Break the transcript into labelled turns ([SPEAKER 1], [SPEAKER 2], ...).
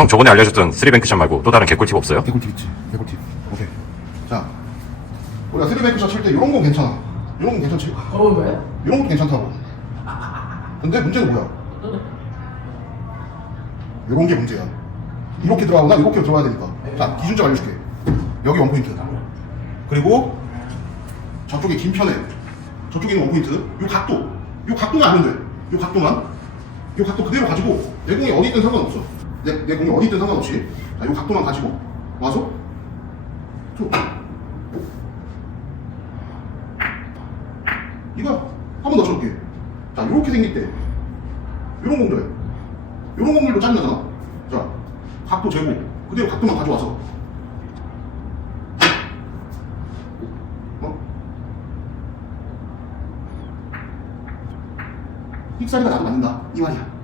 [SPEAKER 1] 형 저번에 알려줬던 쓰리뱅크샷 말고 또 다른 개꿀팁 없어요?
[SPEAKER 2] 개꿀팁 있지. 개꿀팁. 오케이. 자, 우리가 쓰리뱅크샷 칠 때 이런 건 괜찮아. 이런 건 괜찮지.
[SPEAKER 3] 그런 거예요?
[SPEAKER 2] 이런 것도 괜찮다고. 근데 문제는 뭐야? 이런 게 문제야. 이렇게 들어가거나 이렇게 들어가야 되니까. 자, 기준 좀 알려줄게. 여기 원 포인트. 그리고 저쪽에 긴 편에 저쪽에 있는 원 포인트. 요 각도. 요 각도만 알면 돼. 요 각도만. 요 각도 그대로 가지고 내 공이 어디 있든 상관없어. 내, 내 공이 어디 있든 상관없이. 자, 요 각도만 가지고 와서 툭. 이거 한번 더 쳐볼게. 자, 이렇게 생길 때, 이런 공들, 이런 공들도 짜증나잖아. 자, 각도 재고, 그대로 각도만 가져와서. 어? 삑사리가 나도 맞는다. 이 말이야.